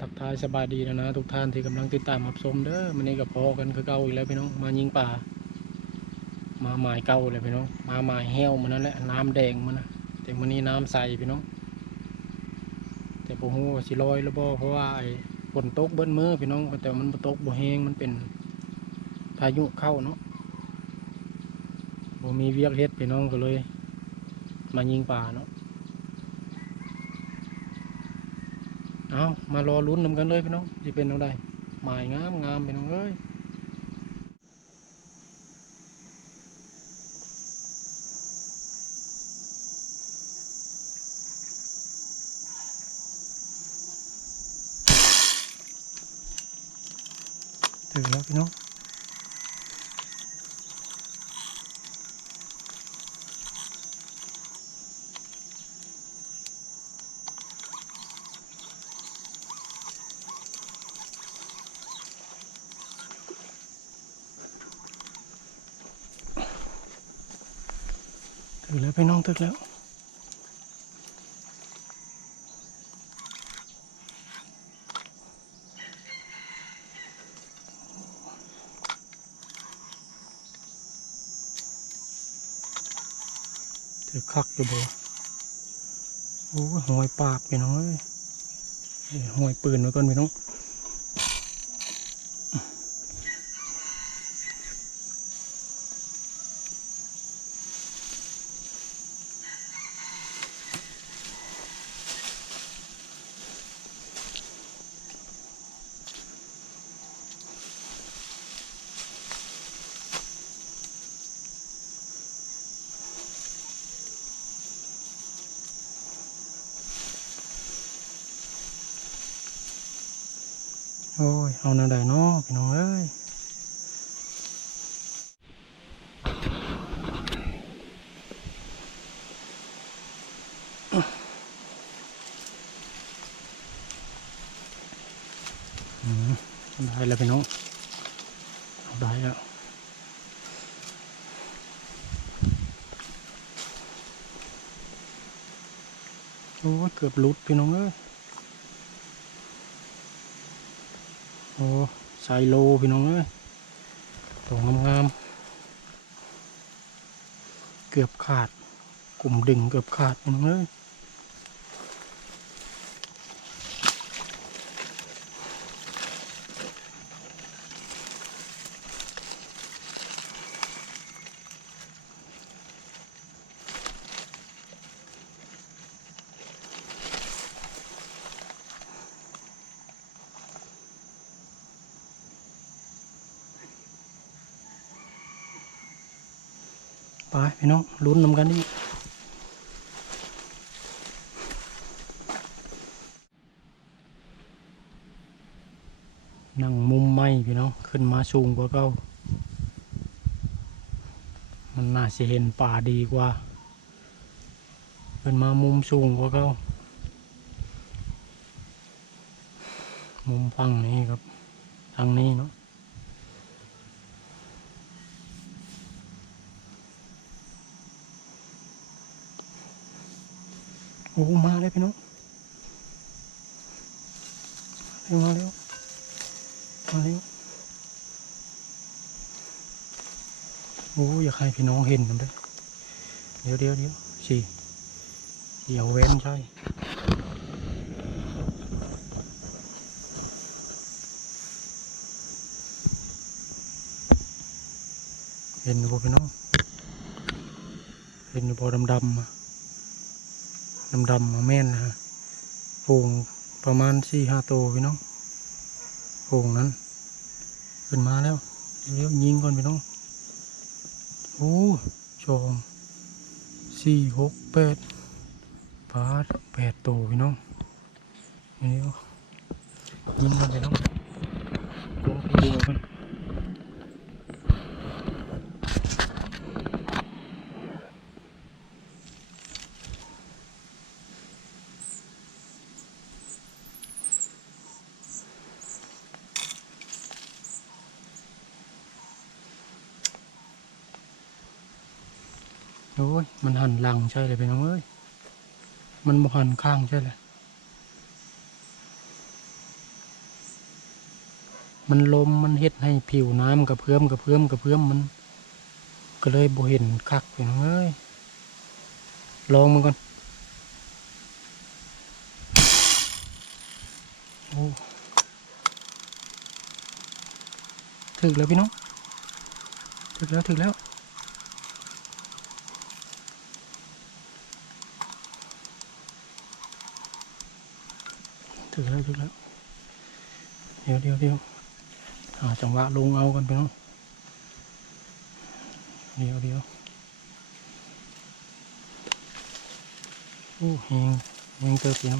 ทักทายสบายดีนะนะ ทุกท่านที่กำลังติดตามรับชมเด้อมันนี้กับพอกันคือเก่าอีกแล้วพี่น้องมายิงป่า มาหมายเก่าเลยพี่น้องมาหมายแห้วมันนั่นแหละน้ำแดงมันนะแต่มันนี้น้ำใสพี่น้อง แต่ผมหูว่าสิลอยหรือบ่เพราะว่าไอ้ฝนตกเบิ้ลมือพี่น้องแต่มันตกบ่แห้งมันเป็นพายุเข้าเนาะบ่มีเวียกเฮ็ดพี่น้องก็เลย มายิงป่าเนาะ เอามารอลุ้นนำกันเลยพี่น้องจะเป็นเอาได้หมายงามงามพี่น้องเอ้ยถึงแล้วพี่น้อง ถึงแล้วพี่น้องถึงแล้วถือคักอยู่บ่โอ้หอยปากพี่น้องเอ้ยเอ้ยหอยปืนไว้ก่อนพี่น้อง โอ้ย เอาหน้าใดเนาะพี่น้องเอ้ยได้แล้วพี่น้องเอาได้แล้วโอ้เกือบหลุดพี่น้องเอ้ย โอ้ไซโลพี่น้องเอ้ยตัวงามๆเกือบขาด กลุ่มดึงเกือบขาดพี่น้องเอ้ย ไปพี่น้องลุ้นนำกันอีกนั่งมุมไม้พี่น้องขึ้นมาสูงกว่าเก่ามันน่าจะเห็นป่าดีกว่า ขึ้นมามุมสูงกว่าเก่ามุมฝั่งนี้ครับ ทางนี้เนาะ โอ้มาเลยพี่น้องมาเร็วมาเร็วโอ้อยากให้พี่น้องเห็นกันด้วยเดี๋ยวเดี๋ยวเดี๋ยวสี่เดี๋ยวเว้นใช่เห็นอยู่บ่พี่น้องเห็นอยู่บ่ดำๆอะ ดำดำๆมาแม่นนะฮะโป่งประมาณสี่ห้าตัวพี่น้องโป่งนั้น ขึ้นมาแล้วเรียวยิงก่อนพี่น้องโอ้ชองสี่หกแปดปาดแปดตัวพี่น้องเดี๋ยวยิงก่อนพี่น้องโอ้ดูกัน โอ้ยมันหันหลังใช่เลยพี่น้องเอ้ยมันบ่หันข้างใช่เลยมันลมมันเฮ็ดให้ผิวน้ำกระเพื่อมกระเพื่อมกระเพื่อมมัน ก็เลยบ่เห็นคักพี่น้องเอ้ยลองมันก่อนโอ้ถึกแล้วพี่น้องถึกแล้วถึกแล้ว ถึงแล้วถึงแล้ว เดี๋ยวเดี๋ยวเดี๋ยวหาจังหวะลงเอากันไปเนาะเดี๋ยวเดี๋ยวโอ้เฮงเฮงเติบเดี๋ยว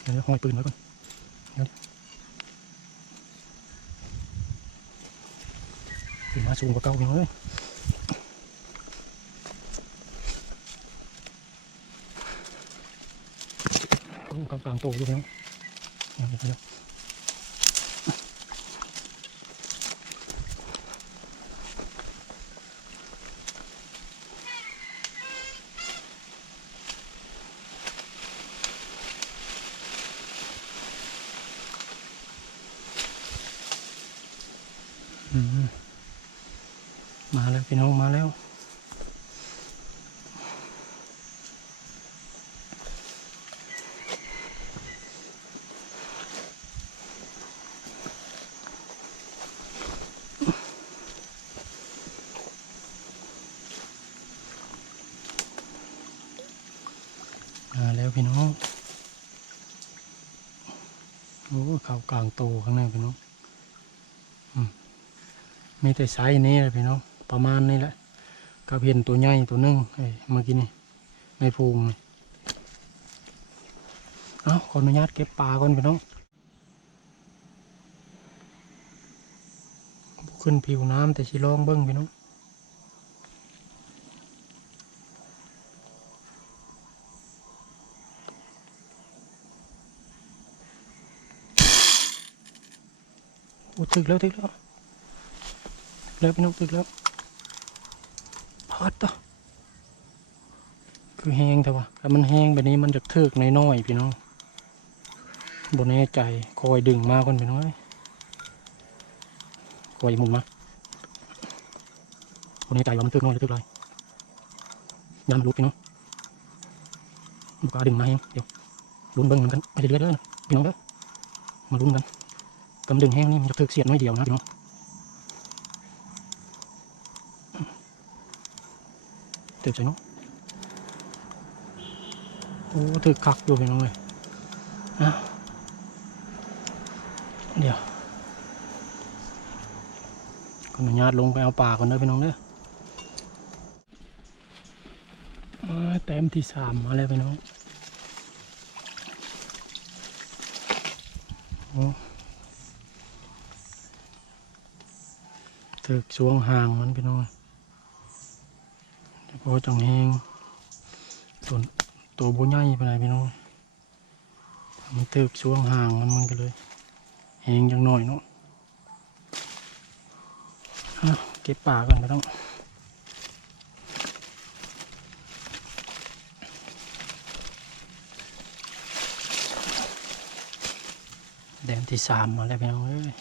เดี๋ยวห้อยปืนไว้ก่อนเดี๋ยวปืนมาสูงกว่าเก่าพี่น้องเอ้ย กลางๆโตอยู่แล้วเดี๋ยวเดี๋ยวเดี๋ยวอืมมาแล้วพี่น้องมาแล้ว มาแล้ว พี่น้องโอ้เขากลางโตข้างในพี่น้องอืมมีแต่ไซส์นี้เลยพี่น้องประมาณนี้แหละกับเห็นตัวใหญ่ตัวนึงไอ้เมื่อกี้นี่ในพูงเอาขออนุญาตเก็บปลาก่อนพี่น้องขึ้นผิวน้ำแต่ชิลองเบิ้งพี่น้อง ตึกแล้วตึกแล้วแล้วพี่น้องตึกแล้วพัดต่อคือแห้งแต่ว่าถ้ามันแห้งแบบนี้มันจะเทิกน้อยๆพี่น้องบนแน่ใจคอยดึงมาก่อนพี่น้อยคอยมุนมาบนแน่ใจว่ามันเทิกน้อยหรือเทิกไรยันมันรู้พี่น้องบุกล้าดึงมาแห้งเดี๋ยวลุ้นเบิ้งเหมือนกันไม่ได้เลือดเลยพี่น้องเด้อมาลุ้นกัน กำดึงแห้งนี่มันจะถึกเสียดน้อยเดียวนะพี่น้องเติบใส่เนาะโอ้ถึกคักอยู่พี่น้องเลยอะเดี๋ยวขออนุญาตลงไปเอาปลาก่อนเด้อพี่น้องเด้อมาแต้มที่สามมาแล้วพี่น้องโอ้ ถึกช่วงห่างมันพี่น้องพอจังแหงส่วนตัวโบใหญ่ไปไหนพี่น้องมันถึกช่วงห่างมันมันก็เลยแหงจังหน่อยเนาะอะเก็บป่ากันไปต้องแดนที่สามมาแล้วพี่น้องเอ้ย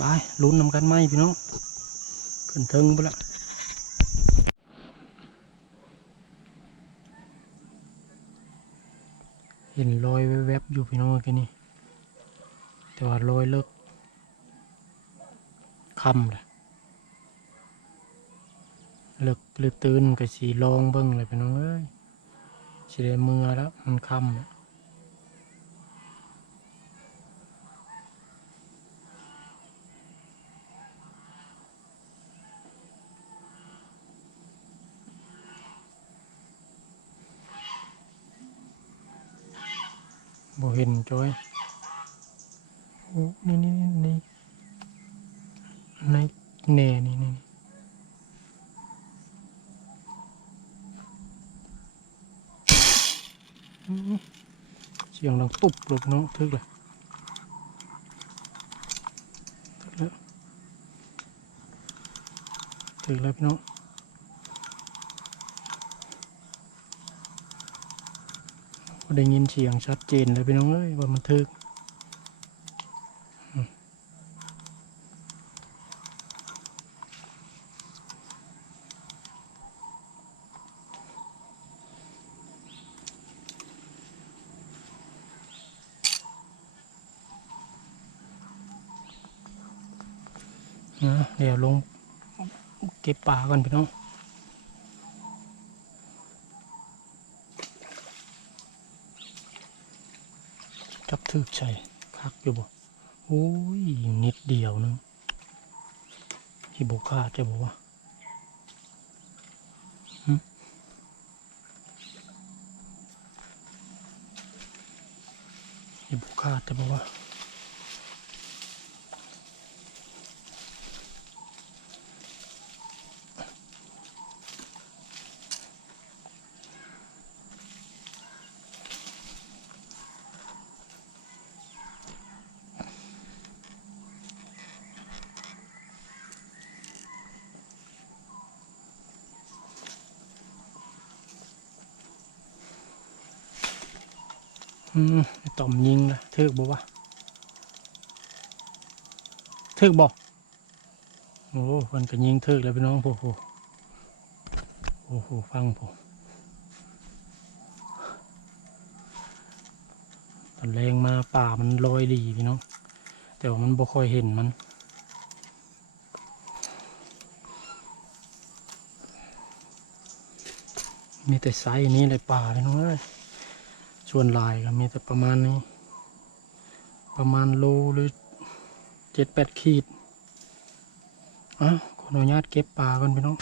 ไป ลุ้นนำกันไหมพี่น้องขึ้นเทิงไปละเห็นรอยแวบๆอยู่พี่น้องเมื่อกี้นี่แต่ว่ารอยเลิกคำเลยเลิกเลิกตื่นกับสีลองเบิ้งเลยพี่น้องเอ้ยสีได้มือแล้วมันคำแล้ว บเห็นจ้อยโอ้นี่นี่นี่ในเน่นี่นี่เสียงดังตุบลูกน้อทึกเลยถึงแล้ถึงแล้วพี่น้อง ได้ยินเสียงชัดเจนเลยพี่น้องเอ้ยว่ามันทึกนะเดี๋ยวลงเก็บป่าก่อนพี่น้อง ทึกใช่คักอยู่บ่โอ้ยนิดเดียวนึงที่บุคาจะบอกว่าที่บุคาจะบอกว่า อืมต่อมยิงนะเทึกบ่วะทึกบ่โอ้มันก็ยิงเทึกแล้วพี่น้องโอ้โหโอ้โหฟังผมตอนแรงมาป่ามันลอยดีพี่น้องแต่ว่ามันบ่ค่อยเห็นมันมีแต่ไซส์นี้เลยป่าพี่น้องเอ้ย ส่วนลายก็มีแต่ประมาณนี้ ประมาณโลหรือเจ็ดแปดขีดอะขออนุญาตเก็บปลาก่อนพี่น้อง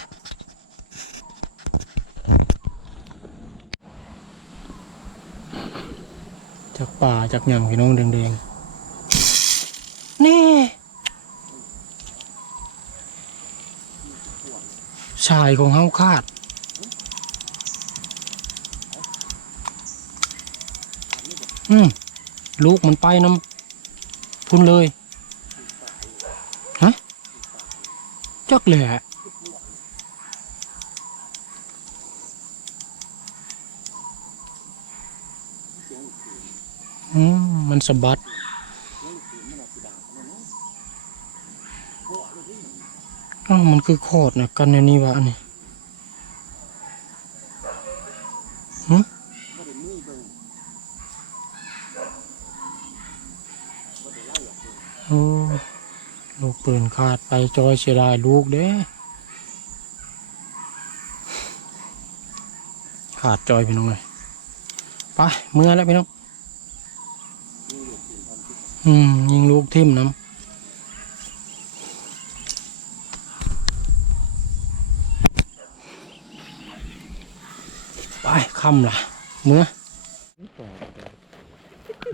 จากป่าจากหย่ำพี่น้องแดงๆ นี่ชายของเฮาคาด อืมลูกมันไปน้ำพุ่นเลยฮะจักเลยอะอืมมันสะบัดอ้าวมันคือโคตรนะกันในนี้วะอันนี้ ลูกปืนขาดไปจอยเสียดายลูกเด้ขาดจอยพี่น้องเลยไปเมื่อแล้วพี่น้องอืมยิงลูกทิ่มน้ำไปค่ำล่ะเมื่อ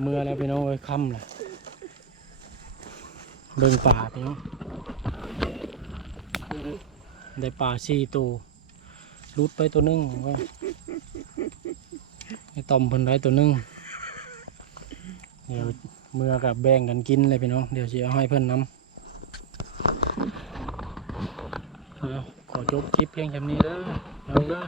เมื่อแล้วพี่น้องเอ้ยค่ำล่ะ เบิ่งป่าพี่น้องได้ป่าสี่ตัวรุดไปตัวหนึงผมว่าไอ้ต่อมเพิ่นได้ตัวหนึงเดี๋ยวเมื่อกับแบ่งกันกินเลยพี่น้องเดี๋ยวสิเอาให้เพิ่นน้ำขอจบคลิปเพียงแค่นี้เด้อเอาเด้อ